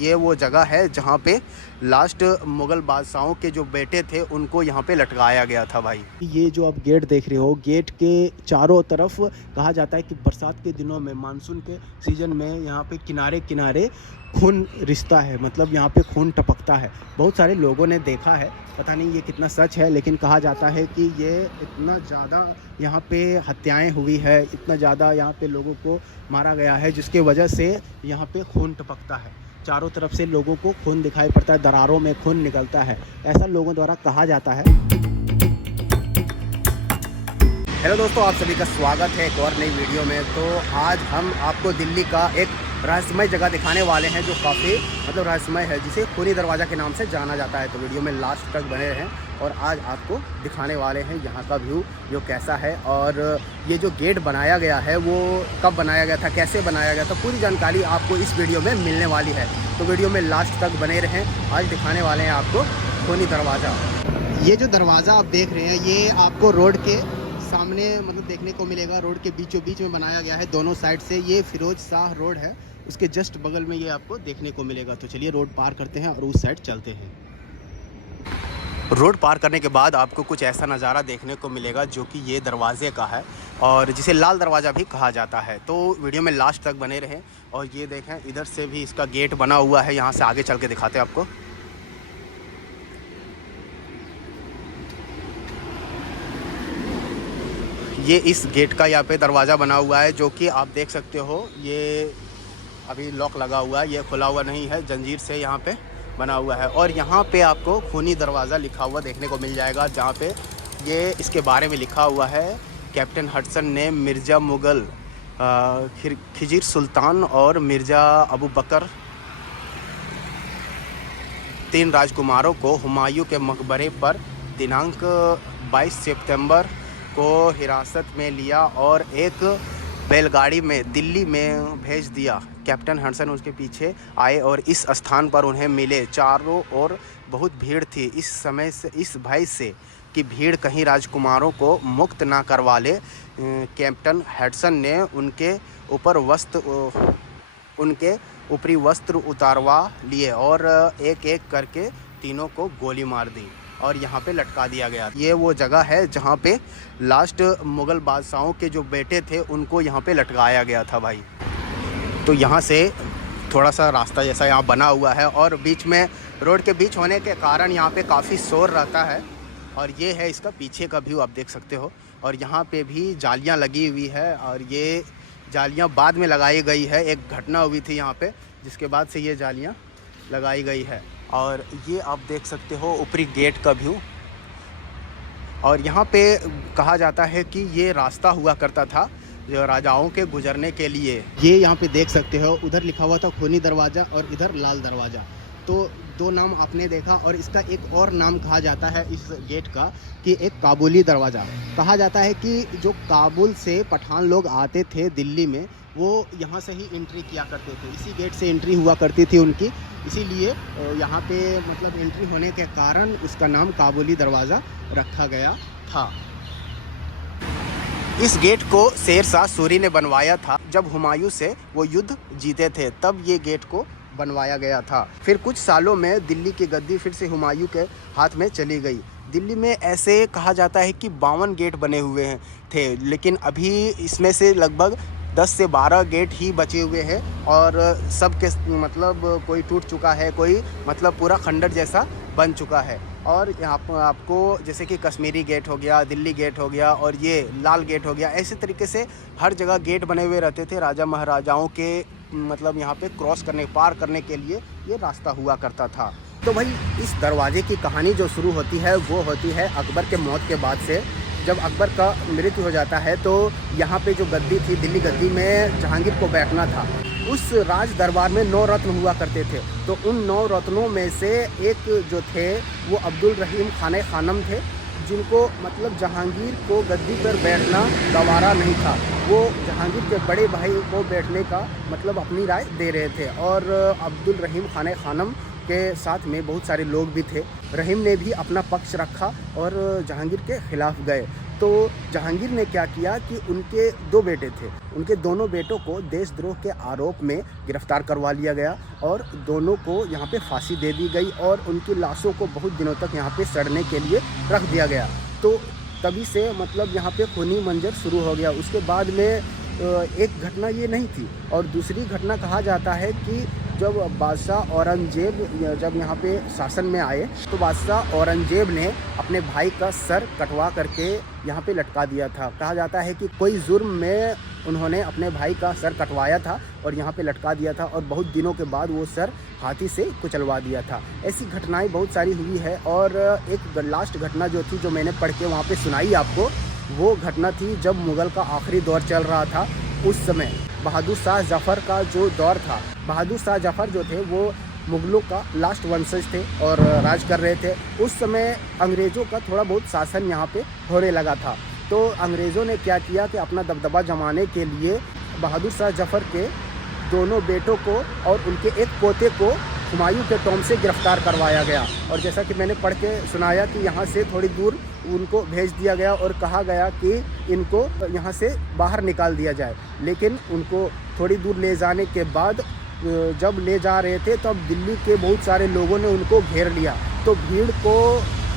ये वो जगह है जहाँ पे लास्ट मुग़ल बादशाहों के जो बेटे थे उनको यहाँ पे लटकाया गया था भाई। ये जो आप गेट देख रहे हो, गेट के चारों तरफ कहा जाता है कि बरसात के दिनों में, मानसून के सीज़न में यहाँ पे किनारे किनारे खून रिसता है, मतलब यहाँ पे खून टपकता है। बहुत सारे लोगों ने देखा है, पता नहीं ये कितना सच है, लेकिन कहा जाता है कि ये इतना ज़्यादा यहाँ पे हत्याएं हुई है, इतना ज़्यादा यहाँ पे लोगों को मारा गया है, जिसके वजह से यहाँ पे खून टपकता है। चारों तरफ से लोगों को खून दिखाई पड़ता है, दरारों में खून निकलता है, ऐसा लोगों द्वारा कहा जाता है। हेलो दोस्तों, आप सभी का स्वागत है एक और नई वीडियो में। तो आज हम आपको दिल्ली का एक रहस्यमय जगह दिखाने वाले हैं जो काफ़ी रहस्यमय है, जिसे खूनी दरवाज़ा के नाम से जाना जाता है। तो वीडियो में लास्ट तक बने हैं और आज आपको दिखाने वाले हैं यहाँ का व्यू जो कैसा है, और ये जो गेट बनाया गया है वो कब बनाया गया था, कैसे बनाया गया था, पूरी जानकारी आपको इस वीडियो में मिलने वाली है। तो वीडियो में लास्ट तक बने रहें, आज दिखाने वाले हैं आपको खूनी दरवाज़ा। ये जो दरवाज़ा आप देख रहे हैं ये आपको रोड के सामने देखने को मिलेगा। रोड के बीचों बीच में बनाया गया है, दोनों साइड से। ये फिरोज शाह रोड है, उसके जस्ट बगल में ये आपको देखने को मिलेगा। तो चलिए रोड पार करते हैं और उस साइड चलते हैं। रोड पार करने के बाद आपको कुछ ऐसा नज़ारा देखने को मिलेगा जो कि ये दरवाजे का है और जिसे लाल दरवाज़ा भी कहा जाता है। तो वीडियो में लास्ट तक बने रहें। और ये देखें, इधर से भी इसका गेट बना हुआ है, यहाँ से आगे चल के दिखाते हैं आपको। ये इस गेट का यहाँ पे दरवाज़ा बना हुआ है जो कि आप देख सकते हो, ये अभी लॉक लगा हुआ है, ये खुला हुआ नहीं है, जंजीर से यहाँ पे बना हुआ है। और यहाँ पे आपको खूनी दरवाज़ा लिखा हुआ देखने को मिल जाएगा, जहाँ पे ये इसके बारे में लिखा हुआ है। कैप्टन हडसन ने मिर्ज़ा मुग़ल खिज़िर सुल्तान और मिर्ज़ा अबू बकर, 3 राजकुमारों को हुमायूं के मकबरे पर दिनांक 22 सितंबर को हिरासत में लिया और एक बैलगाड़ी में दिल्ली में भेज दिया। कैप्टन हडसन उसके पीछे आए और इस स्थान पर उन्हें मिले। चारों ओर बहुत भीड़ थी। इस समय से इस भय से कि भीड़ कहीं राजकुमारों को मुक्त ना करवा ले, कैप्टन हडसन ने उनके ऊपरी वस्त्र उतारवा लिए और एक एक करके तीनों को गोली मार दी और यहाँ पे लटका दिया गया। ये वो जगह है जहाँ पे लास्ट मुग़ल बादशाहों के जो बेटे थे उनको यहाँ पे लटकाया गया था भाई। तो यहाँ से थोड़ा सा रास्ता जैसा यहाँ बना हुआ है और बीच में, रोड के बीच होने के कारण यहाँ पे काफ़ी शोर रहता है। और ये है इसका पीछे का व्यू, आप देख सकते हो। और यहाँ पे भी जालियाँ लगी हुई है और ये जालियाँ बाद में लगाई गई है। एक घटना हुई थी यहाँ पे, जिसके बाद से ये जालियाँ लगाई गई है। और ये आप देख सकते हो ऊपरी गेट का व्यू। और यहाँ पे कहा जाता है कि ये रास्ता हुआ करता था जो राजाओं के गुजरने के लिए। ये यहाँ पे देख सकते हो, उधर लिखा हुआ था खूनी दरवाज़ा और इधर लाल दरवाज़ा। तो 2 नाम आपने देखा। और इसका एक और नाम कहा जाता है इस गेट का कि एक काबुली दरवाज़ा। कहा जाता है कि जो काबुल से पठान लोग आते थे दिल्ली में, वो यहाँ से ही एंट्री किया करते थे, इसी गेट से एंट्री हुआ करती थी उनकी। इसीलिए यहाँ पे एंट्री होने के कारण उसका नाम काबुली दरवाज़ा रखा गया था। इस गेट को शेर शाह सूरी ने बनवाया था। जब हुमायूं से वो युद्ध जीते थे तब ये गेट को बनवाया गया था। फिर कुछ सालों में दिल्ली की गद्दी फिर से हुमायूं के हाथ में चली गई। दिल्ली में ऐसे कहा जाता है कि 52 गेट बने हुए थे, लेकिन अभी इसमें से लगभग 10 से 12 गेट ही बचे हुए हैं और सब के कोई टूट चुका है, कोई पूरा खंडर जैसा बन चुका है। और आपको जैसे कि कश्मीरी गेट हो गया, दिल्ली गेट हो गया और ये लाल गेट हो गया, ऐसे तरीके से हर जगह गेट बने हुए रहते थे। राजा महाराजाओं के यहाँ पे पार करने के लिए ये रास्ता हुआ करता था। तो भाई इस दरवाजे की कहानी जो शुरू होती है वो होती है अकबर के मौत के बाद से। जब अकबर का मृत्यु हो जाता है तो यहाँ पे जो गद्दी थी, दिल्ली गद्दी में जहांगीर को बैठना था। उस राज दरबार में 9 रत्न हुआ करते थे। तो उन 9 रत्नों में से एक जो थे वो अब्दुल रहीम खान खानम थे, जिनको जहांगीर को गद्दी पर बैठना गवारा नहीं था। वो जहांगीर के बड़े भाई को बैठने का अपनी राय दे रहे थे। और अब्दुल रहीम खान खानम के साथ में बहुत सारे लोग भी थे। रहीम ने भी अपना पक्ष रखा और जहांगीर के ख़िलाफ़ गए। तो जहांगीर ने क्या किया कि उनके 2 बेटे थे, उनके दोनों बेटों को देशद्रोह के आरोप में गिरफ्तार करवा लिया गया और दोनों को यहाँ पे फांसी दे दी गई और उनकी लाशों को बहुत दिनों तक यहाँ पे सड़ने के लिए रख दिया गया। तो तभी से मतलब यहाँ पे खूनी मंजर शुरू हो गया। उसके बाद में एक घटना ये नहीं थी और दूसरी घटना कहा जाता है कि जब बादशाह औरंगजेब जब यहाँ पे शासन में आए तो बादशाह औरंगजेब ने अपने भाई का सर कटवा करके यहाँ पे लटका दिया था। कहा जाता है कि कोई जुर्म में उन्होंने अपने भाई का सर कटवाया था और यहाँ पे लटका दिया था और बहुत दिनों के बाद वो सर हाथी से कुचलवा दिया था। ऐसी घटनाएं बहुत सारी हुई है और एक लास्ट घटना जो थी जो मैंने पढ़ के वहाँ पे सुनाई आपको, वो घटना थी जब मुग़ल का आखिरी दौर चल रहा था। उस समय बहादुर शाह जफ़र का जो दौर था, बहादुर शाह जफ़र जो थे वो मुग़लों का लास्ट वंशज थे और राज कर रहे थे। उस समय अंग्रेज़ों का थोड़ा बहुत शासन यहाँ पे होने लगा था। तो अंग्रेज़ों ने क्या किया कि अपना दबदबा जमाने के लिए बहादुर शाह जफ़र के दोनों बेटों को और उनके एक पोते को हुमायूं के टॉम से गिरफ्तार करवाया गया और जैसा कि मैंने पढ़ के सुनाया कि यहाँ से थोड़ी दूर उनको भेज दिया गया और कहा गया कि इनको यहाँ से बाहर निकाल दिया जाए। लेकिन उनको थोड़ी दूर ले जाने के बाद जब ले जा रहे थे तब दिल्ली के बहुत सारे लोगों ने उनको घेर लिया। तो भीड़ को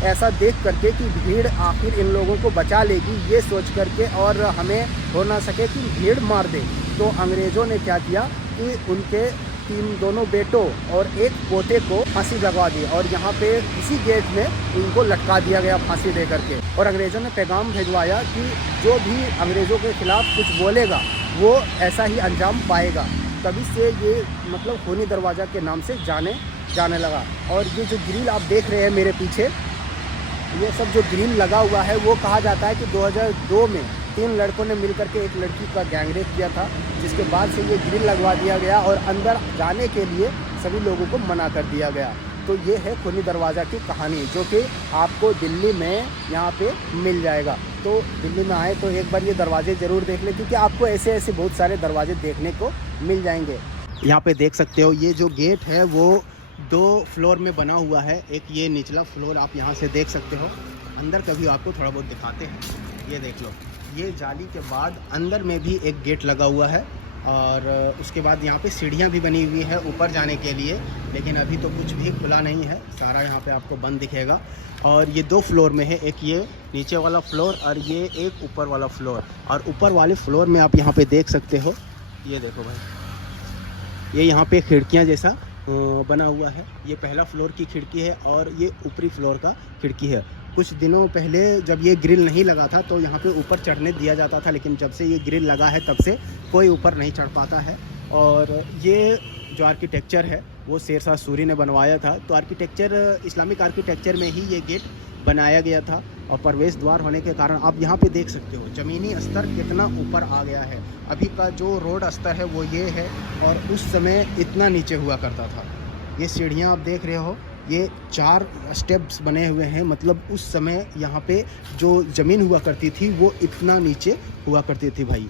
ऐसा देख करके कि भीड़ आखिर इन लोगों को बचा लेगी ये सोच करके और हमें हो ना सके कि भीड़ मार दे, तो अंग्रेज़ों ने क्या किया कि उनके दोनों बेटों और एक पोते को फांसी लगवा दी और यहाँ पे इसी गेट में उनको लटका दिया गया फांसी दे करके। और अंग्रेज़ों ने पैगाम भिजवाया कि जो भी अंग्रेज़ों के ख़िलाफ़ कुछ बोलेगा वो ऐसा ही अंजाम पाएगा। तभी से ये मतलब खूनी दरवाज़ा के नाम से जाने लगा। और ये जो ग्रिल आप देख रहे हैं मेरे पीछे, ये सब जो ग्रिल लगा हुआ है वो कहा जाता है कि 2002 में 3 लड़कों ने मिलकर के एक लड़की का गैंगरेप किया था, जिसके बाद से ये ग्रिल लगवा दिया गया और अंदर जाने के लिए सभी लोगों को मना कर दिया गया। तो ये है खूनी दरवाज़ा की कहानी जो कि आपको दिल्ली में यहाँ पे मिल जाएगा। तो दिल्ली में आए तो एक बार ये दरवाजे ज़रूर देख लें क्योंकि आपको ऐसे बहुत सारे दरवाजे देखने को मिल जाएंगे। यहाँ पे देख सकते हो ये जो गेट है वो 2 फ्लोर में बना हुआ है। एक ये निचला फ्लोर आप यहाँ से देख सकते हो। अंदर का भी आपको थोड़ा बहुत दिखाते हैं, ये देख लो। ये जाली के बाद अंदर में भी एक गेट लगा हुआ है और उसके बाद यहाँ पे सीढ़ियाँ भी बनी हुई है ऊपर जाने के लिए, लेकिन अभी तो कुछ भी खुला नहीं है, सारा यहाँ पे आपको बंद दिखेगा। और ये 2 फ्लोर में है, एक ये नीचे वाला फ्लोर और ये एक ऊपर वाला फ्लोर। और ऊपर वाले फ्लोर में आप यहाँ पे देख सकते हो, ये देखो भाई, ये यहाँ पे खिड़कियाँ जैसा बना हुआ है। ये पहला फ्लोर की खिड़की है और ये ऊपरी फ्लोर का खिड़की है। कुछ दिनों पहले जब ये ग्रिल नहीं लगा था तो यहाँ पे ऊपर चढ़ने दिया जाता था, लेकिन जब से ये ग्रिल लगा है तब से कोई ऊपर नहीं चढ़ पाता है। और ये जो आर्किटेक्चर है वो शेरशाह सूरी ने बनवाया था। तो आर्किटेक्चर, इस्लामिक आर्किटेक्चर में ही ये गेट बनाया गया था और प्रवेश द्वार होने के कारण आप यहाँ पे देख सकते हो ज़मीनी स्तर कितना ऊपर आ गया है। अभी का जो रोड स्तर है वो ये है और उस समय इतना नीचे हुआ करता था। ये सीढ़ियाँ आप देख रहे हो, ये 4 स्टेप्स बने हुए हैं। मतलब उस समय यहाँ पे जो ज़मीन हुआ करती थी वो इतना नीचे हुआ करती थी भाई।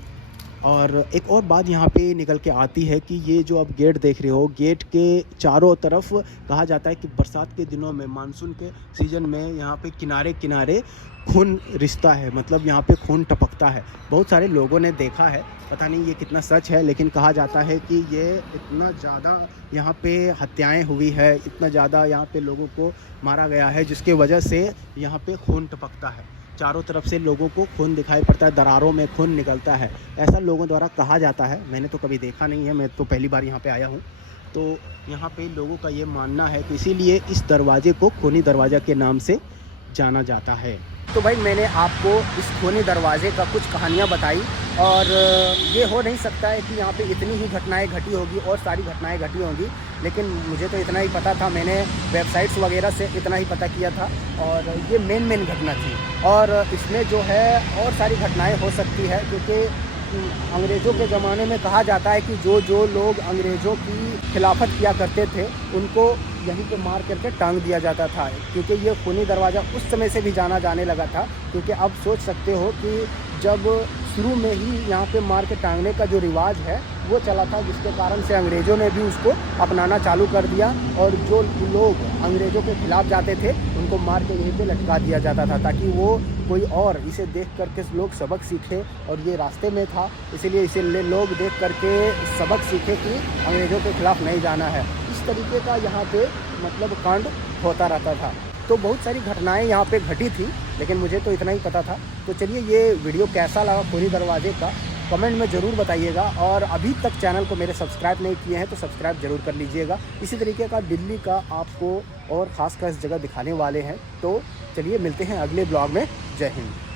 और एक और बात यहाँ पे निकल के आती है कि ये जो आप गेट देख रहे हो, गेट के चारों तरफ कहा जाता है कि बरसात के दिनों में, मानसून के सीज़न में यहाँ पे किनारे किनारे खून रिश्ता है, मतलब यहाँ पे खून टपकता है। बहुत सारे लोगों ने देखा है, पता नहीं ये कितना सच है, लेकिन कहा जाता है कि ये इतना ज़्यादा यहाँ पे हत्याएं हुई है, इतना ज़्यादा यहाँ पे लोगों को मारा गया है जिसके वजह से यहाँ पे खून टपकता है। चारों तरफ से लोगों को खून दिखाई पड़ता है, दरारों में खून निकलता है, ऐसा लोगों द्वारा कहा जाता है। मैंने तो कभी देखा नहीं है, मैं तो पहली बार यहाँ पे आया हूँ। तो यहाँ पे लोगों का ये मानना है कि इसीलिए इस दरवाजे को खूनी दरवाज़ा के नाम से जाना जाता है। तो भाई मैंने आपको इस खूनी दरवाजे का कुछ कहानियाँ बताई और ये हो नहीं सकता है कि यहाँ पे इतनी ही घटनाएं घटी होगी और सारी घटनाएं घटी होंगी, लेकिन मुझे तो इतना ही पता था, मैंने वेबसाइट्स वगैरह से इतना ही पता किया था और ये मेन घटना थी। और इसमें जो है और सारी घटनाएं हो सकती है क्योंकि अंग्रेज़ों के ज़माने में कहा जाता है कि जो लोग अंग्रेज़ों की खिलाफत किया करते थे उनको यहीं पे मार करके टांग दिया जाता था, क्योंकि ये खूनी दरवाज़ा उस समय से भी जाना जाने लगा था। क्योंकि अब सोच सकते हो कि जब शुरू में ही यहाँ पे मार के टांगने का जो रिवाज है वो चला था, जिसके कारण से अंग्रेज़ों ने भी उसको अपनाना चालू कर दिया और जो लोग अंग्रेज़ों के खिलाफ़ जाते थे उनको मार के यहीं पे लटका दिया जाता था, ताकि वो कोई और इसे देख करके लोग सबक सीखें। और ये रास्ते में था, इसीलिए इसे लोग देख करके सबक सीखे कि अंग्रेज़ों के खिलाफ़ नहीं जाना है। इस तरीके का यहाँ पे मतलब कांड होता रहता था। तो बहुत सारी घटनाएं यहाँ पे घटी थी, लेकिन मुझे तो इतना ही पता था। तो चलिए, ये वीडियो कैसा लगा खोरी दरवाजे का कमेंट में ज़रूर बताइएगा। और अभी तक चैनल को मेरे सब्सक्राइब नहीं किए हैं तो सब्सक्राइब ज़रूर कर लीजिएगा। इसी तरीके का दिल्ली का आपको और ख़ास जगह दिखाने वाले हैं। तो चलिए, मिलते हैं अगले ब्लॉग में। जय हिंद।